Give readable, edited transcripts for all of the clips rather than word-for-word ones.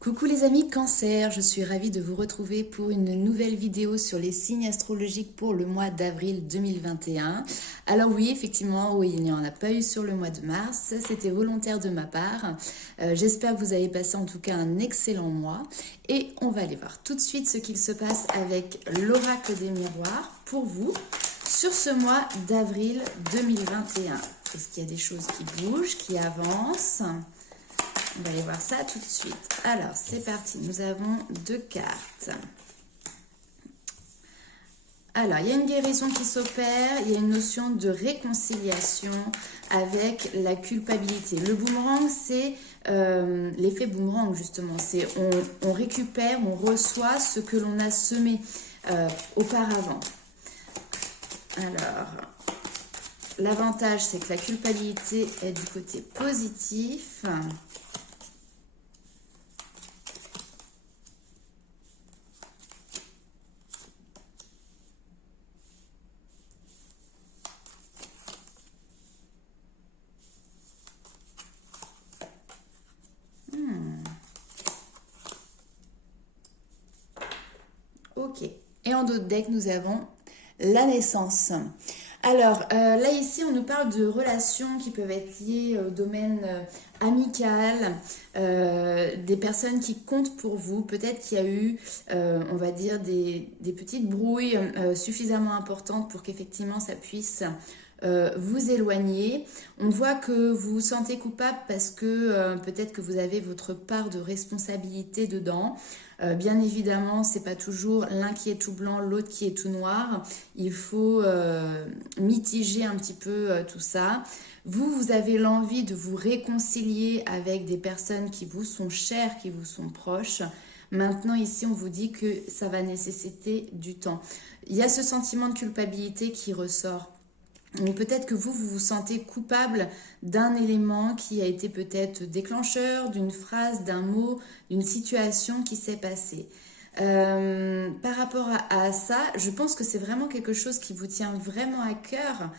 Coucou les amis Cancer, je suis ravie de vous retrouver pour une nouvelle vidéo sur les signes astrologiques pour le mois d'avril 2021. Alors oui, effectivement, oui, il n'y en a pas eu sur le mois de mars, c'était volontaire de ma part. J'espère que vous avez passé en tout cas un excellent mois et on va aller voir tout de suite ce qu'il se passe avec l'oracle des miroirs pour vous sur ce mois d'avril 2021. Est-ce qu'il y a des choses qui bougent, qui avancent ? On va aller voir ça tout de suite. Alors, c'est parti. Nous avons deux cartes. Alors, il y a une guérison qui s'opère. Il y a une notion de réconciliation avec la culpabilité. Le boomerang, c'est l'effet boomerang, justement. C'est on récupère, on reçoit ce que l'on a semé auparavant. Alors, l'avantage, c'est que la culpabilité est du côté positif. Ok. Et en d'autres decks, nous avons la naissance. Alors, là, ici, on nous parle de relations qui peuvent être liées au domaine amical, des personnes qui comptent pour vous. Peut-être qu'il y a eu, on va dire, des petites brouilles suffisamment importantes pour qu'effectivement, ça puisse vous éloigner. On voit que vous vous sentez coupable parce que peut-être que vous avez votre part de responsabilité dedans. Bien évidemment, c'est pas toujours l'un qui est tout blanc, l'autre qui est tout noir. Il faut mitiger un petit peu tout ça. Vous avez l'envie de vous réconcilier avec des personnes qui vous sont chères, qui vous sont proches. Maintenant, ici, on vous dit que ça va nécessiter du temps. Il y a ce sentiment de culpabilité qui ressort. Donc peut-être que vous vous sentez coupable d'un élément qui a été peut-être déclencheur, d'une phrase, d'un mot, d'une situation qui s'est passée. Par rapport à ça, je pense que c'est vraiment quelque chose qui vous tient vraiment à cœur,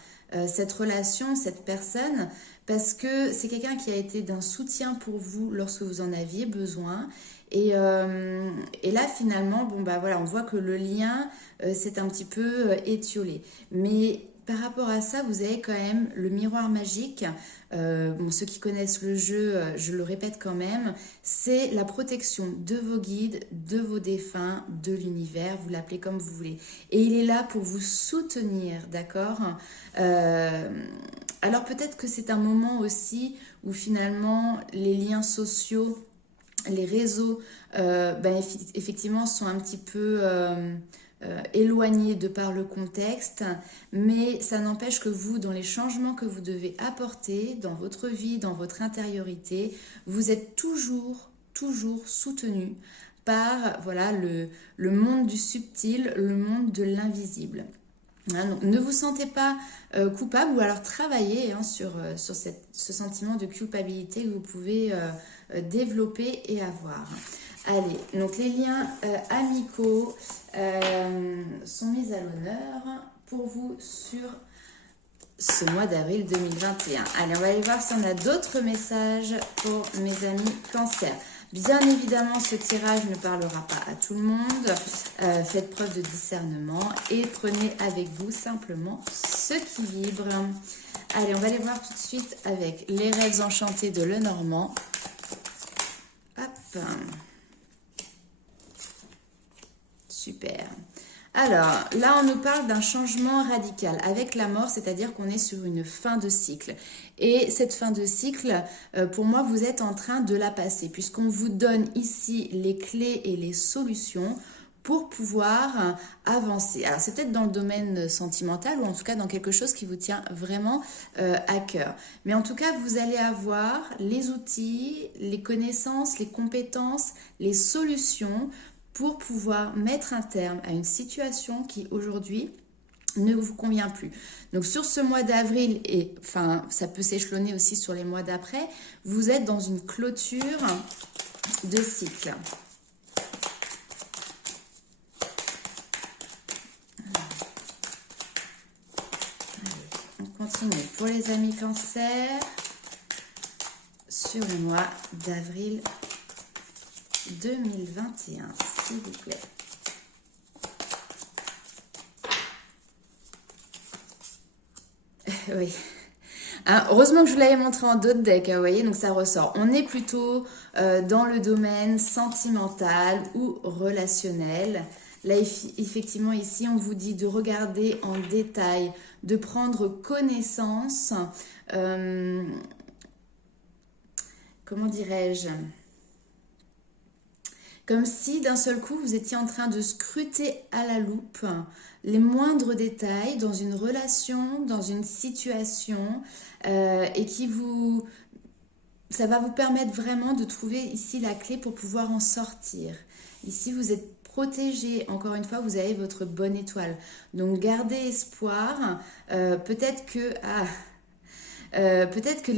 cette relation, cette personne, parce que c'est quelqu'un qui a été d'un soutien pour vous lorsque vous en aviez besoin. Et là, finalement, bon bah voilà, on voit que le lien s'est un petit peu étiolé. Mais par rapport à ça, vous avez quand même le miroir magique. Bon, ceux qui connaissent le jeu, je le répète quand même, c'est la protection de vos guides, de vos défunts, de l'univers, vous l'appelez comme vous voulez. Et il est là pour vous soutenir, d'accord ? Alors peut-être que c'est un moment aussi où finalement les liens sociaux, les réseaux, effectivement sont un petit peu éloignés de par le contexte, mais ça n'empêche que vous, dans les changements que vous devez apporter dans votre vie, dans votre intériorité, vous êtes toujours soutenu par voilà, le monde du subtil, le monde de l'invisible. Hein, donc, ne vous sentez pas coupable ou alors travaillez sur ce sentiment de culpabilité que vous pouvez développer et avoir. Allez, donc les liens amicaux sont mis à l'honneur pour vous sur ce mois d'avril 2021. Allez, on va aller voir si on a d'autres messages pour mes amis Cancer. Bien évidemment, ce tirage ne parlera pas à tout le monde. Faites preuve de discernement et prenez avec vous simplement ce qui vibre. Allez, on va aller voir tout de suite avec les rêves enchantés de Lenormand. Hop. Super. Alors, là, on nous parle d'un changement radical avec la mort, c'est-à-dire qu'on est sur une fin de cycle. Et cette fin de cycle, pour moi, vous êtes en train de la passer, puisqu'on vous donne ici les clés et les solutions pour pouvoir avancer. Alors, c'est peut-être dans le domaine sentimental ou en tout cas dans quelque chose qui vous tient vraiment à cœur. Mais en tout cas, vous allez avoir les outils, les connaissances, les compétences, les solutions pour pouvoir mettre un terme à une situation qui aujourd'hui ne vous convient plus. Donc sur ce mois d'avril, et enfin ça peut s'échelonner aussi sur les mois d'après, vous êtes dans une clôture de cycle. On continue pour les amis Cancer sur le mois d'avril 2021, s'il vous plaît. Oui. Hein, heureusement que je vous l'avais montré en d'autres decks, hein, vous voyez, donc ça ressort. On est plutôt dans le domaine sentimental ou relationnel. Là, effectivement, ici, on vous dit de regarder en détail, de prendre connaissance, comment dirais-je, comme si d'un seul coup, vous étiez en train de scruter à la loupe les moindres détails dans une relation, dans une situation, et ça va vous permettre vraiment de trouver ici la clé pour pouvoir en sortir. Ici, vous êtes protégé. Encore une fois, vous avez votre bonne étoile. Donc, gardez espoir. Peut-être que... peut-être que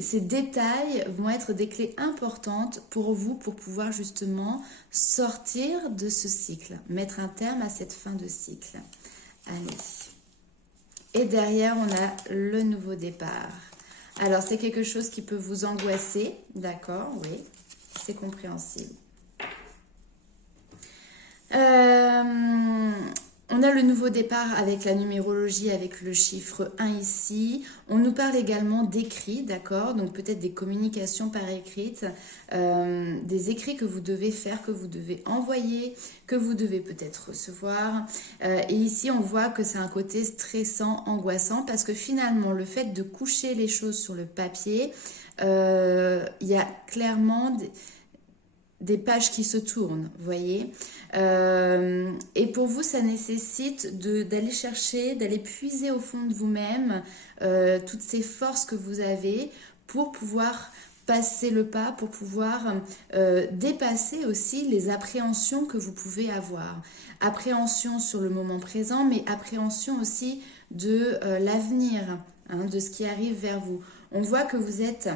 ces détails vont être des clés importantes pour vous pour pouvoir justement sortir de ce cycle, mettre un terme à cette fin de cycle. Allez. Et derrière, on a le nouveau départ. Alors, c'est quelque chose qui peut vous angoisser, d'accord? Oui, c'est compréhensible. On a le nouveau départ avec la numérologie, avec le chiffre 1 ici. On nous parle également d'écrits, d'accord? Donc peut-être des communications par écrite, des écrits que vous devez faire, que vous devez envoyer, que vous devez peut-être recevoir. Et ici, on voit que c'est un côté stressant, angoissant, parce que finalement, le fait de coucher les choses sur le papier, il y a clairement des pages qui se tournent, vous voyez. Et pour vous, ça nécessite d'aller chercher, d'aller puiser au fond de vous-même toutes ces forces que vous avez pour pouvoir passer le pas, pour pouvoir dépasser aussi les appréhensions que vous pouvez avoir. Appréhension sur le moment présent, mais appréhension aussi de l'avenir, hein, de ce qui arrive vers vous. On voit que vous êtes...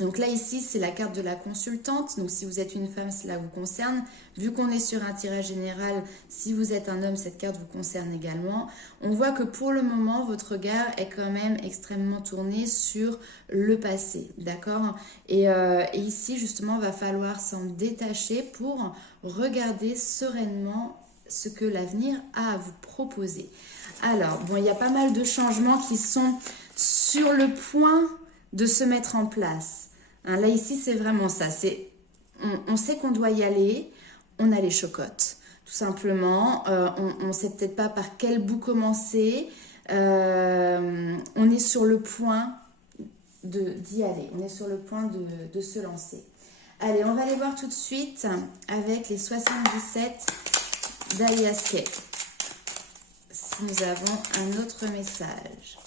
Donc là, ici, c'est la carte de la consultante. Donc si vous êtes une femme, cela vous concerne. Vu qu'on est sur un tirage général, si vous êtes un homme, cette carte vous concerne également. On voit que pour le moment, votre regard est quand même extrêmement tourné sur le passé. D'accord ? Et ici, justement, va falloir s'en détacher pour regarder sereinement ce que l'avenir a à vous proposer. Alors, bon, il y a pas mal de changements qui sont sur le point de se mettre en place. Hein, là, ici, c'est vraiment ça. On sait qu'on doit y aller, on a les chocottes. Tout simplement, on ne sait peut-être pas par quel bout commencer. On est sur le point d'y aller. On est sur le point de se lancer. Allez, on va aller voir tout de suite avec les 77 d'Aliaske. Si nous avons un autre message.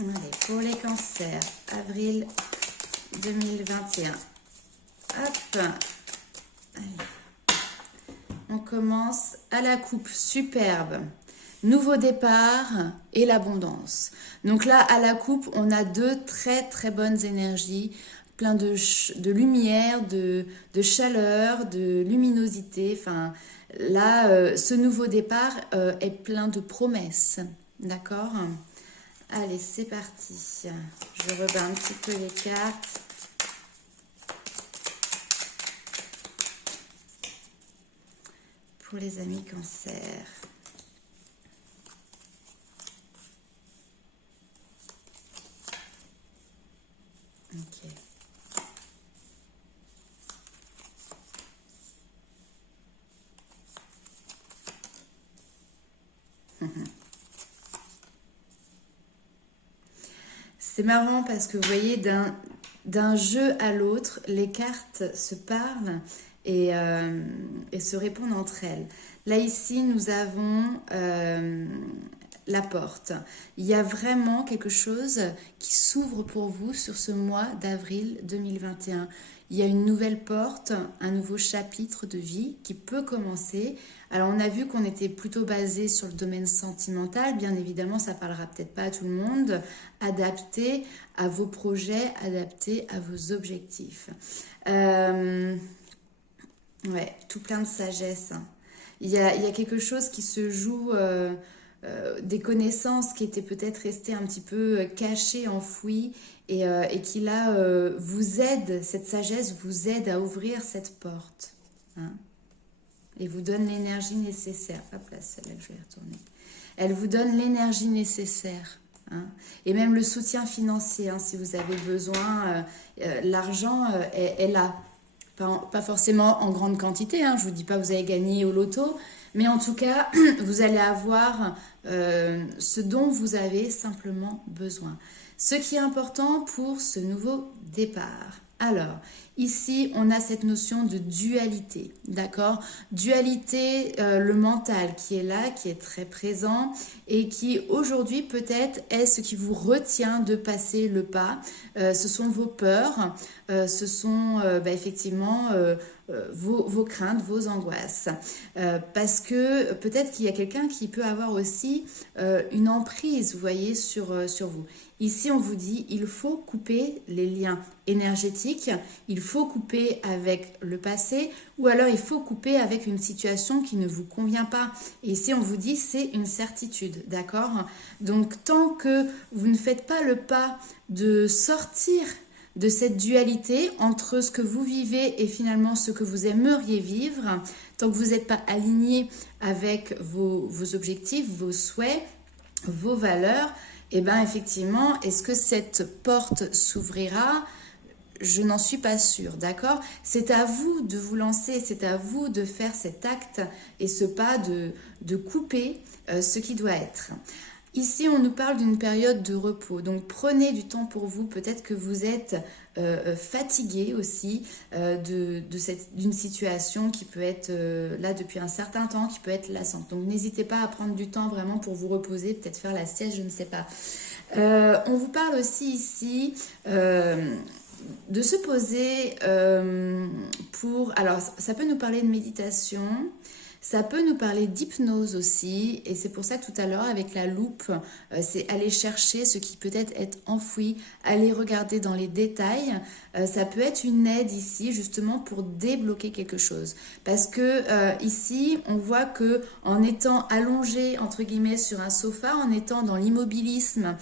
Allez, pour les cancers, avril 2021. Hop. Allez. On commence à la coupe, superbe. Nouveau départ et l'abondance. Donc là, à la coupe, on a deux très très bonnes énergies, plein de lumière, de chaleur, de luminosité. Enfin, là, ce nouveau départ est plein de promesses. D'accord ? Allez, c'est parti. Je rebats un petit peu les cartes. Pour les amis cancer. Ok. C'est marrant parce que vous voyez, d'un jeu à l'autre, les cartes se parlent et se répondent entre elles. Là, ici, nous avons la porte. Il y a vraiment quelque chose qui s'ouvre pour vous sur ce mois d'avril 2021. Il y a une nouvelle porte, un nouveau chapitre de vie qui peut commencer. Alors, on a vu qu'on était plutôt basé sur le domaine sentimental. Bien évidemment, ça ne parlera peut-être pas à tout le monde. Adapté à vos projets, adapté à vos objectifs. Ouais, tout plein de sagesse. Il y a quelque chose qui se joue des connaissances qui étaient peut-être restées un petit peu cachées, enfouies, et qui là vous aide, cette sagesse vous aide à ouvrir cette porte. Hein, et vous donne l'énergie nécessaire. Hop là, c'est celle-là que je vais retourner. Elle vous donne l'énergie nécessaire. Hein, et même le soutien financier, hein, si vous avez besoin, l'argent est là. Pas forcément en grande quantité, hein, je ne vous dis pas que vous allez gagner au loto, mais en tout cas, vous allez avoir ce dont vous avez simplement besoin. Ce qui est important pour ce nouveau départ. Alors, ici, on a cette notion de dualité, d'accord? Dualité, le mental qui est là, qui est très présent et qui aujourd'hui peut-être est ce qui vous retient de passer le pas. Ce sont vos peurs, ce sont effectivement vos craintes, vos angoisses. Parce que peut-être qu'il y a quelqu'un qui peut avoir aussi une emprise, vous voyez, sur vous. Ici, on vous dit, il faut couper les liens énergétiques, il faut couper avec le passé, ou alors il faut couper avec une situation qui ne vous convient pas. Et ici, on vous dit, c'est une certitude, d'accord? Donc, tant que vous ne faites pas le pas de sortir de cette dualité entre ce que vous vivez et finalement ce que vous aimeriez vivre, tant que vous n'êtes pas aligné avec vos objectifs, vos souhaits, vos valeurs, et bien effectivement, est-ce que cette porte s'ouvrira? Je n'en suis pas sûre, d'accord? C'est à vous de vous lancer, c'est à vous de faire cet acte et ce pas de couper ce qui doit être. Ici, on nous parle d'une période de repos, donc prenez du temps pour vous. Peut-être que vous êtes fatigué aussi d'une situation qui peut être là depuis un certain temps, qui peut être lassante. Donc n'hésitez pas à prendre du temps vraiment pour vous reposer, peut-être faire la sieste, je ne sais pas. On vous parle aussi ici de se poser alors ça peut nous parler de méditation. Ça peut nous parler d'hypnose aussi, et c'est pour ça que tout à l'heure, avec la loupe, c'est aller chercher ce qui peut-être est enfoui, aller regarder dans les détails. Ça peut être une aide ici, justement, pour débloquer quelque chose. Parce que ici, on voit que en étant allongé, entre guillemets, sur un sofa, en étant dans l'immobilisme,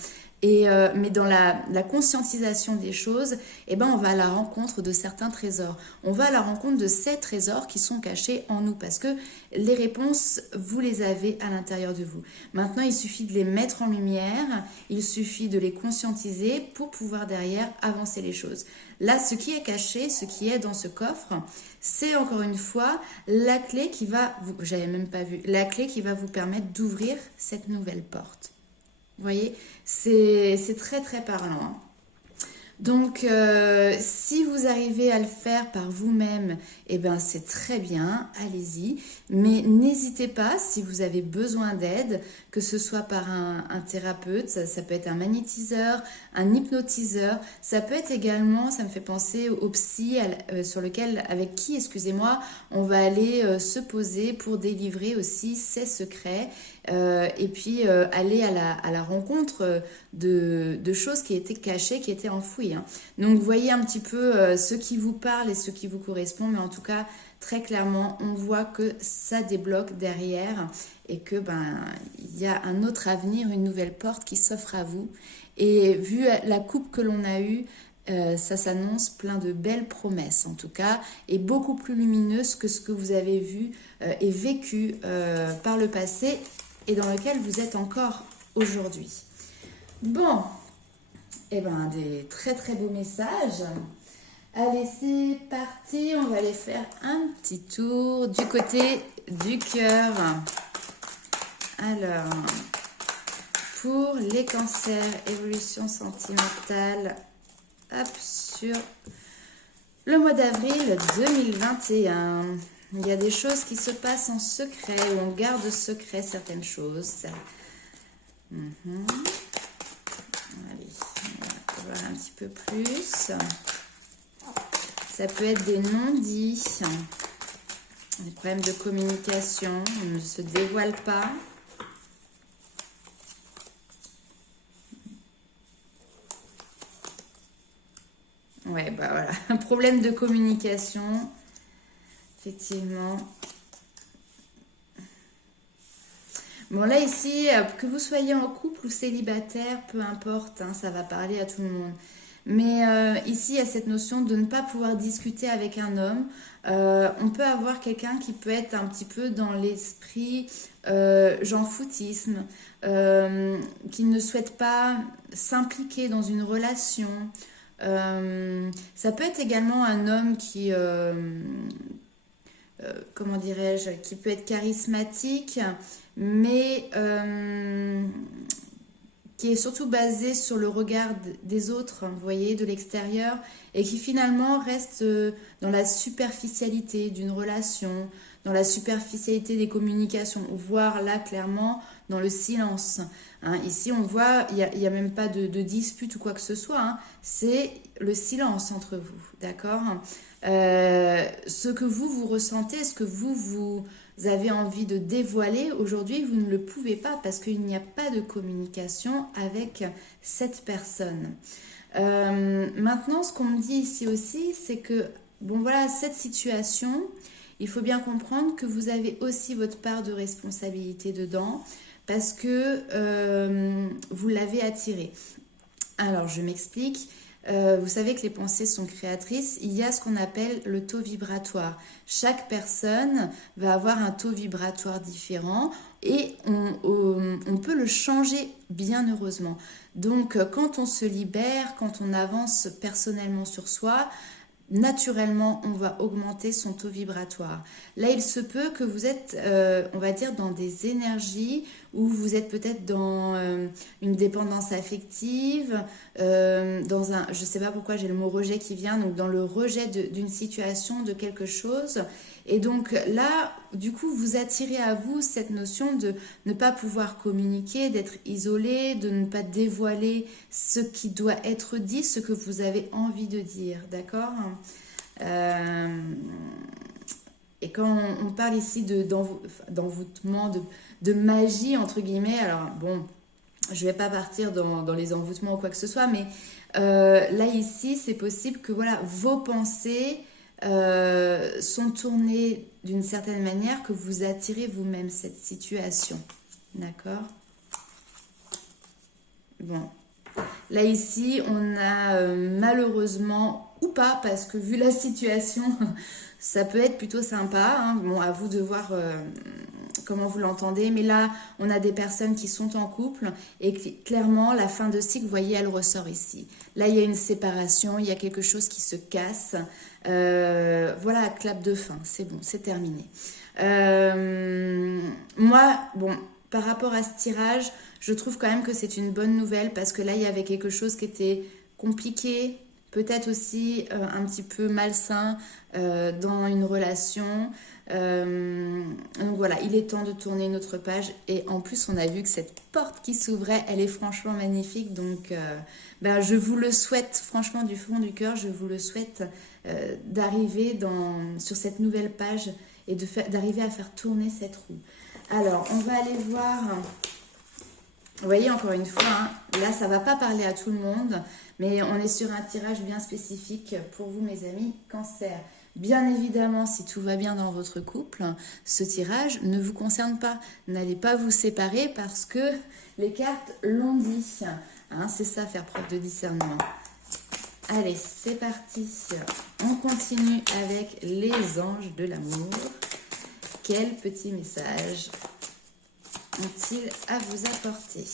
mais dans la conscientisation des choses, eh ben, on va à la rencontre de certains trésors. On va à la rencontre de ces trésors qui sont cachés en nous parce que les réponses, vous les avez à l'intérieur de vous. Maintenant, il suffit de les mettre en lumière, il suffit de les conscientiser pour pouvoir derrière avancer les choses. Là, ce qui est caché, ce qui est dans ce coffre, c'est encore une fois la clé qui va, j'avais même pas vu, la clé qui va vous permettre d'ouvrir cette nouvelle porte. Vous voyez, c'est très très parlant. Hein. Donc, si vous arrivez à le faire par vous-même, eh ben, c'est très bien, allez-y. Mais n'hésitez pas, si vous avez besoin d'aide, que ce soit par un thérapeute, ça peut être un magnétiseur, un hypnotiseur, ça peut être également, ça me fait penser au psy avec qui, excusez-moi, on va aller se poser pour délivrer aussi ses secrets. Et puis aller à la rencontre de choses qui étaient cachées, qui étaient enfouies. Hein. Donc vous voyez un petit peu ce qui vous parle et ce qui vous correspond, mais en tout cas très clairement on voit que ça débloque derrière et que il y a un autre avenir, une nouvelle porte qui s'offre à vous. Et vu la coupe que l'on a eue, ça s'annonce plein de belles promesses en tout cas et beaucoup plus lumineuse que ce que vous avez vu et vécu par le passé et dans lequel vous êtes encore aujourd'hui. Bon, et des très très beaux messages. Allez, c'est parti, on va aller faire un petit tour du côté du cœur. Alors, pour les cancers, évolution sentimentale, hop, sur le mois d'avril 2021. Il y a des choses qui se passent en secret, où on garde secret certaines choses. Allez, on va voir un petit peu plus. Ça peut être des non-dits, des problèmes de communication, on ne se dévoile pas. Ouais, voilà, un problème de communication. Effectivement. Bon, là, ici, que vous soyez en couple ou célibataire, peu importe, hein, ça va parler à tout le monde. Mais ici, il y a cette notion de ne pas pouvoir discuter avec un homme. On peut avoir quelqu'un qui peut être un petit peu dans l'esprit j'en foutisme, qui ne souhaite pas s'impliquer dans une relation. Ça peut être également un homme comment dirais-je, qui peut être charismatique, mais qui est surtout basé sur le regard des autres, vous voyez, de l'extérieur, et qui finalement reste dans la superficialité d'une relation, dans la superficialité des communications, voire là clairement dans le silence. Hein, ici, on voit, il y a même pas de dispute ou quoi que ce soit, hein, c'est le silence entre vous, d'accord. Ce que vous ressentez, ce que vous avez envie de dévoiler, aujourd'hui, vous ne le pouvez pas parce qu'il n'y a pas de communication avec cette personne. Maintenant, ce qu'on me dit ici aussi, c'est que, bon voilà, cette situation, il faut bien comprendre que vous avez aussi votre part de responsabilité dedans parce que vous l'avez attiré. Alors, je m'explique. Vous savez que les pensées sont créatrices. Il y a ce qu'on appelle le taux vibratoire. Chaque personne va avoir un taux vibratoire différent et on peut le changer bien heureusement. Donc, quand on se libère, quand on avance personnellement sur soi, naturellement, on va augmenter son taux vibratoire. Là, il se peut que vous êtes, on va dire, dans des énergies où vous êtes peut-être dans une dépendance affective, dans un, je sais pas pourquoi j'ai le mot rejet qui vient, donc dans le rejet d'une situation, de quelque chose. Et donc là, du coup, vous attirez à vous cette notion de ne pas pouvoir communiquer, d'être isolé, de ne pas dévoiler ce qui doit être dit, ce que vous avez envie de dire, d'accord. Et quand on parle ici d'envoûtement, de magie, entre guillemets, alors bon, je vais pas partir dans les envoûtements ou quoi que ce soit, mais là ici, c'est possible que voilà, vos pensées sont tournées d'une certaine manière, que vous attirez vous-même cette situation. D'accord. Bon. Là ici, on a malheureusement, ou pas, parce que vu la situation, ça peut être plutôt sympa. Hein. Bon, à vous de voir comment vous l'entendez. Mais là, on a des personnes qui sont en couple et clairement, la fin de cycle, vous voyez, elle ressort ici. Là, il y a une séparation, il y a quelque chose qui se casse. Voilà, clap de fin, c'est bon, c'est terminé. Moi, bon, par rapport à ce tirage, je trouve quand même que c'est une bonne nouvelle parce que là, il y avait quelque chose qui était compliqué, peut-être aussi un petit peu malsain dans une relation. Donc voilà, il est temps de tourner une autre page. Et en plus, on a vu que cette porte qui s'ouvrait, elle est franchement magnifique. Donc, ben, je vous le souhaite, franchement, du fond du cœur, je vous le souhaite d'arriver sur cette nouvelle page et d'arriver à faire tourner cette roue. Alors, on va aller voir. Vous voyez, encore une fois, hein, là, ça ne va pas parler à tout le monde, mais on est sur un tirage bien spécifique pour vous, mes amis, Cancer. Bien évidemment, si tout va bien dans votre couple, ce tirage ne vous concerne pas. N'allez pas vous séparer parce que les cartes l'ont dit. Hein, c'est ça, faire preuve de discernement. Allez, c'est parti. On continue avec les anges de l'amour. Quel petit message ont-ils à vous apporter?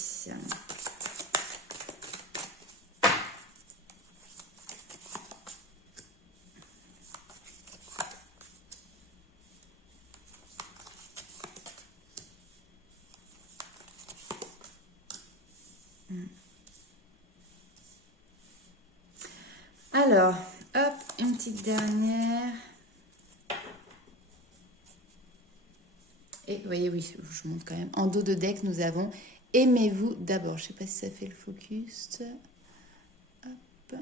Alors, hop, une petite dernière. Et vous voyez, oui, je montre quand même. En dos de deck, nous avons aimez-vous d'abord. Je ne sais pas si ça fait le focus. Hop.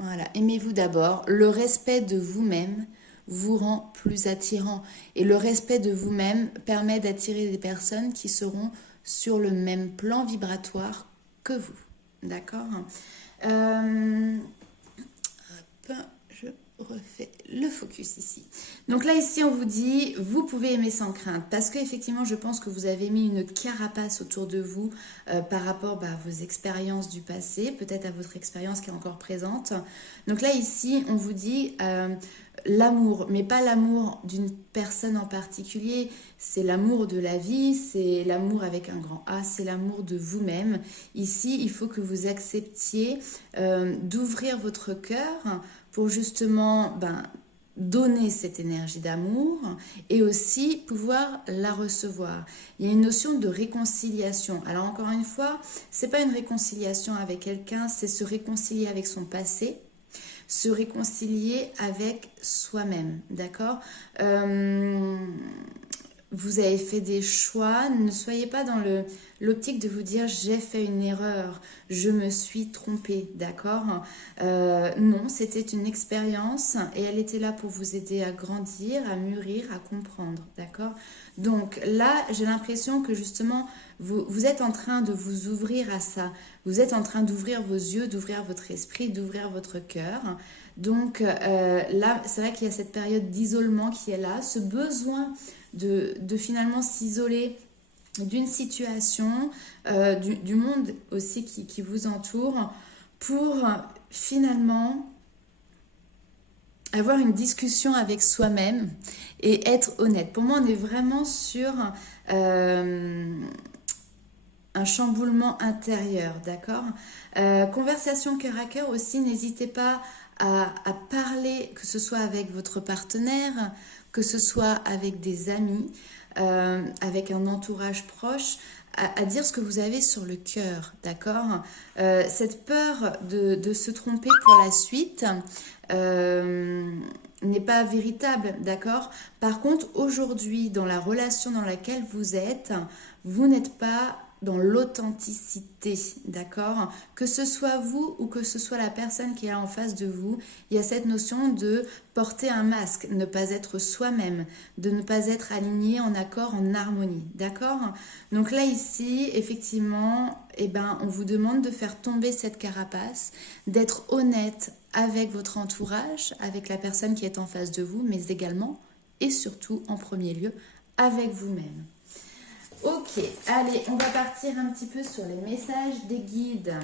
Voilà, aimez-vous d'abord. Le respect de vous-même vous rend plus attirant. Et le respect de vous-même permet d'attirer des personnes qui seront sur le même plan vibratoire que vous. D'accord. Hop, je refait le focus ici. Donc là, ici, on vous dit, vous pouvez aimer sans crainte. Parce qu'effectivement, je pense que vous avez mis une carapace autour de vous par rapport à vos expériences du passé, peut-être à votre expérience qui est encore présente. Donc là, ici, on vous dit l'amour, mais pas l'amour d'une personne en particulier. C'est l'amour de la vie, c'est l'amour avec un grand A, c'est l'amour de vous-même. Ici, il faut que vous acceptiez d'ouvrir votre cœur pour justement donner cette énergie d'amour et aussi pouvoir la recevoir. Il y a une notion de réconciliation. Alors encore une fois, c'est pas une réconciliation avec quelqu'un, c'est se réconcilier avec son passé, se réconcilier avec soi-même, d'accord. Vous avez fait des choix, ne soyez pas dans l'optique de vous dire j'ai fait une erreur, je me suis trompée, d'accord. Non, c'était une expérience et elle était là pour vous aider à grandir, à mûrir, à comprendre, d'accord. Donc là, j'ai l'impression que justement, vous êtes en train de vous ouvrir à ça, vous êtes en train d'ouvrir vos yeux, d'ouvrir votre esprit, d'ouvrir votre cœur. Donc là, c'est vrai qu'il y a cette période d'isolement qui est là, ce besoin de finalement s'isoler d'une situation, du monde aussi qui vous entoure, pour finalement avoir une discussion avec soi-même et être honnête. Pour moi, on est vraiment sur un chamboulement intérieur, d'accord. Conversation cœur à cœur aussi, n'hésitez pas à parler, que ce soit avec votre partenaire, que ce soit avec des amis, avec un entourage proche, à dire ce que vous avez sur le cœur, d'accord. Cette peur de se tromper pour la suite n'est pas véritable, d'accord. Par contre, aujourd'hui, dans la relation dans laquelle vous êtes, vous n'êtes pas dans l'authenticité, d'accord. Que ce soit vous ou que ce soit la personne qui est en face de vous, il y a cette notion de porter un masque, ne pas être soi-même, de ne pas être aligné, en accord, en harmonie, d'accord. Donc là, ici, effectivement, on vous demande de faire tomber cette carapace, d'être honnête avec votre entourage, avec la personne qui est en face de vous, mais également et surtout, en premier lieu, avec vous-même. Ok, allez, on va partir un petit peu sur les messages des guides.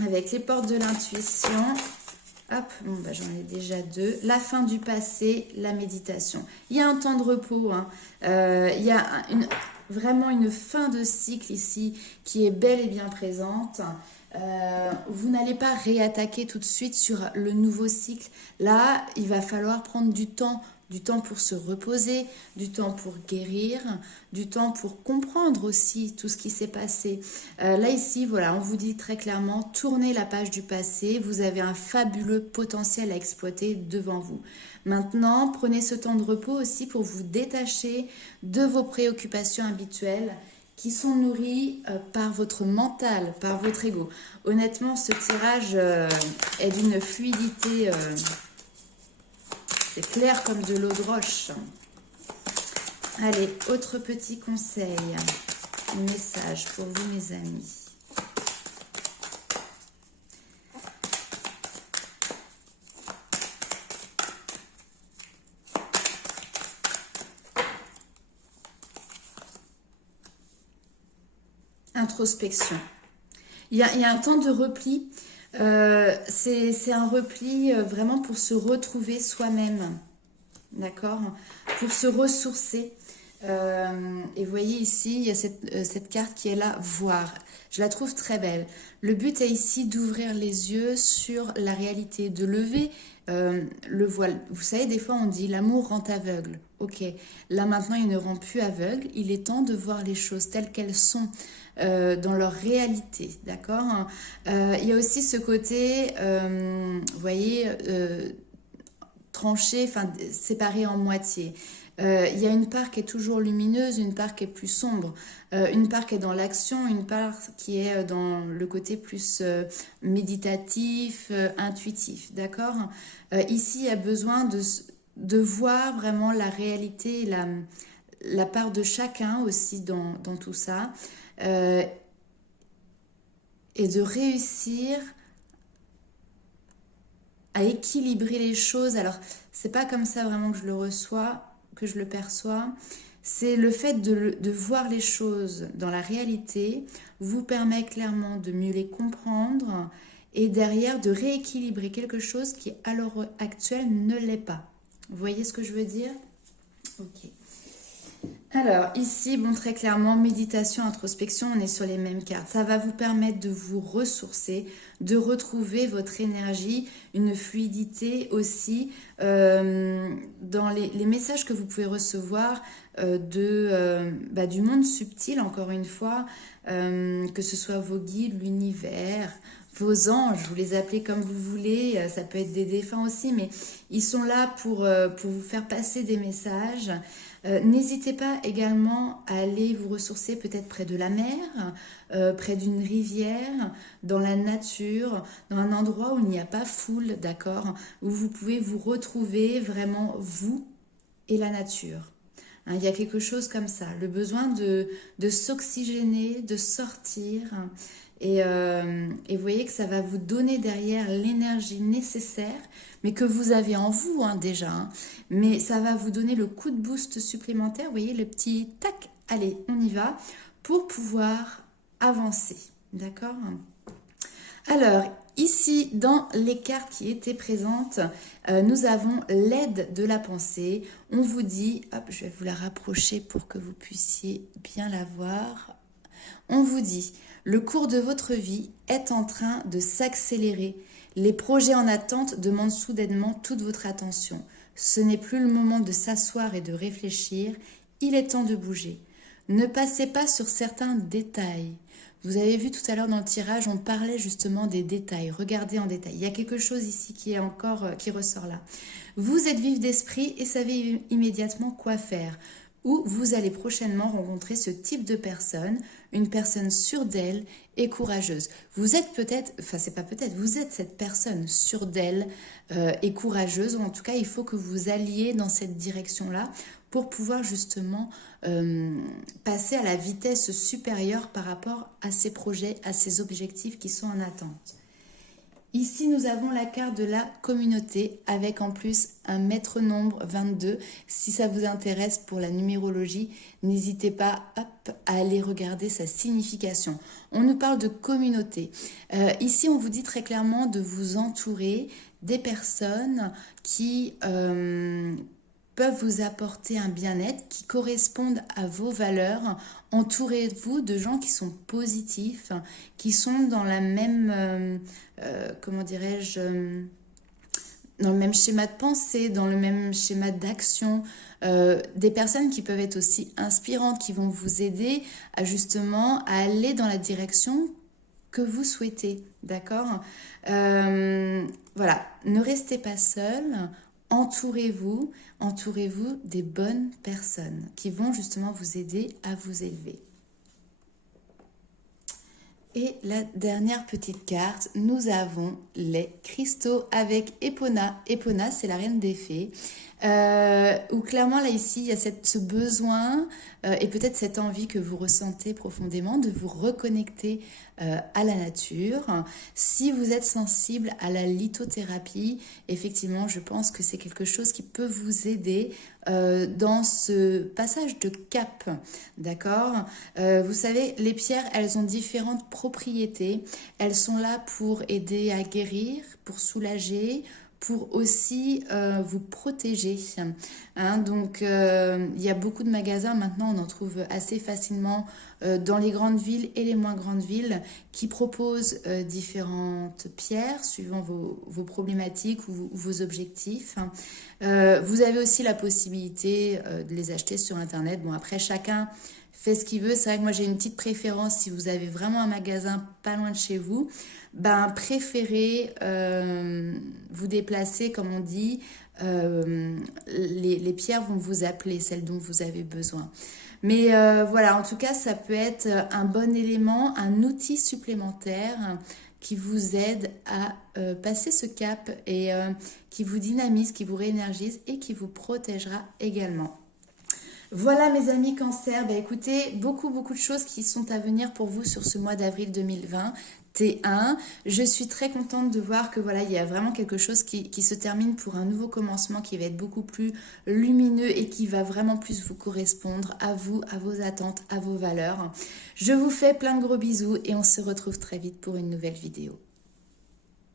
Avec les portes de l'intuition. Hop, bon, j'en ai déjà 2. La fin du passé, la méditation. Il y a un temps de repos. Il y a vraiment une fin de cycle ici qui est bel et bien présente. Vous n'allez pas réattaquer tout de suite sur le nouveau cycle. Là, il va falloir prendre du temps pour se reposer, du temps pour guérir, du temps pour comprendre aussi tout ce qui s'est passé. Là ici, voilà, on vous dit très clairement, tournez la page du passé, vous avez un fabuleux potentiel à exploiter devant vous. Maintenant, prenez ce temps de repos aussi pour vous détacher de vos préoccupations habituelles qui sont nourries par votre mental, par votre ego. Honnêtement, ce tirage est d'une fluidité... c'est clair comme de l'eau de roche. Allez, autre petit conseil, message pour vous mes amis. Introspection. Il y a un temps de repli. C'est un repli vraiment pour se retrouver soi-même, d'accord, pour se ressourcer. Et vous voyez ici, il y a cette carte qui est là, voir. Je la trouve très belle. Le but est ici d'ouvrir les yeux sur la réalité, de lever le voile. Vous savez, des fois on dit l'amour rend aveugle. Ok, là maintenant il ne rend plus aveugle. Il est temps de voir les choses telles qu'elles sont. Dans leur réalité, d'accord. Il y a aussi ce côté, vous voyez, tranché, enfin séparé en moitié. Il y a une part qui est toujours lumineuse, une part qui est plus sombre, une part qui est dans l'action, une part qui est dans le côté plus méditatif, intuitif, d'accord. Ici, il y a besoin de voir vraiment la réalité, la part de chacun aussi dans tout ça. Et de réussir à équilibrer les choses. Alors, c'est pas comme ça vraiment que je le reçois, que je le perçois. C'est le fait de voir les choses dans la réalité vous permet clairement de mieux les comprendre et derrière de rééquilibrer quelque chose qui à l'heure actuelle ne l'est pas. Vous voyez ce que je veux dire? Ok. Alors ici, bon, très clairement, méditation, introspection, on est sur les mêmes cartes. Ça va vous permettre de vous ressourcer, de retrouver votre énergie, une fluidité aussi dans les messages que vous pouvez recevoir du monde subtil, encore une fois, que ce soit vos guides, l'univers, vos anges, vous les appelez comme vous voulez, ça peut être des défunts aussi, mais ils sont là pour vous faire passer des messages. N'hésitez pas également à aller vous ressourcer peut-être près de la mer, près d'une rivière, dans la nature, dans un endroit où il n'y a pas foule, d'accord, où vous pouvez vous retrouver vraiment vous et la nature. Hein, il y a quelque chose comme ça, le besoin de s'oxygéner, de sortir. Et vous voyez que ça va vous donner derrière l'énergie nécessaire, mais que vous avez en vous déjà. Hein. Mais ça va vous donner le coup de boost supplémentaire, vous voyez, le petit tac, allez, on y va, pour pouvoir avancer. D'accord? Alors, ici, dans les cartes qui étaient présentes, nous avons l'aide de la pensée. On vous dit, hop, je vais vous la rapprocher pour que vous puissiez bien la voir. On vous dit, le cours de votre vie est en train de s'accélérer. Les projets en attente demandent soudainement toute votre attention. Ce n'est plus le moment de s'asseoir et de réfléchir, il est temps de bouger. Ne passez pas sur certains détails. Vous avez vu tout à l'heure dans le tirage, on parlait justement des détails. Regardez en détail. Il y a quelque chose ici qui ressort là. Vous êtes vif d'esprit et savez immédiatement quoi faire. Ou vous allez prochainement rencontrer ce type de personne, une personne sûre d'elle et courageuse. Vous êtes peut-être, enfin c'est pas peut-être, vous êtes cette personne sûre d'elle et courageuse, ou en tout cas il faut que vous alliez dans cette direction-là pour pouvoir justement passer à la vitesse supérieure par rapport à ces projets, à ces objectifs qui sont en attente. Ici, nous avons la carte de la communauté avec en plus un maître nombre 22. Si ça vous intéresse pour la numérologie, n'hésitez pas à aller regarder sa signification. On nous parle de communauté. Ici, on vous dit très clairement de vous entourer des personnes qui peuvent vous apporter un bien-être, qui correspondent à vos valeurs. Entourez-vous de gens qui sont positifs, qui sont dans la même, comment dirais-je, dans le même schéma de pensée, dans le même schéma d'action. Des personnes qui peuvent être aussi inspirantes, qui vont vous aider à justement à aller dans la direction que vous souhaitez, d'accord? Voilà, ne restez pas seul. Entourez-vous des bonnes personnes qui vont justement vous aider à vous élever. Et la dernière petite carte, nous avons les cristaux avec Epona. Epona, c'est la reine des fées. Où clairement, là, ici, il y a ce besoin et peut-être cette envie que vous ressentez profondément de vous reconnecter à la nature. Si vous êtes sensible à la lithothérapie, effectivement, je pense que c'est quelque chose qui peut vous aider dans ce passage de cap, d'accord? Vous savez, les pierres, elles ont différentes propriétés. Elles sont là pour aider à guérir, pour soulager, pour aussi vous protéger. Hein, donc, il y a beaucoup de magasins, maintenant on en trouve assez facilement dans les grandes villes et les moins grandes villes qui proposent différentes pierres suivant vos problématiques ou vos objectifs. Vous avez aussi la possibilité de les acheter sur Internet. Bon, après, chacun fait ce qu'il veut. C'est vrai que moi, j'ai une petite préférence. Si vous avez vraiment un magasin pas loin de chez vous, préférez vous déplacer, comme on dit. Les pierres vont vous appeler, celles dont vous avez besoin. Mais voilà, en tout cas, ça peut être un bon élément, un outil supplémentaire qui vous aide à passer ce cap et qui vous dynamise, qui vous réénergise et qui vous protégera également. Voilà mes amis Cancer, écoutez, beaucoup de choses qui sont à venir pour vous sur ce mois d'avril 2020. T1. Je suis très contente de voir que voilà, il y a vraiment quelque chose qui se termine pour un nouveau commencement qui va être beaucoup plus lumineux et qui va vraiment plus vous correspondre à vous, à vos attentes, à vos valeurs. Je vous fais plein de gros bisous et on se retrouve très vite pour une nouvelle vidéo.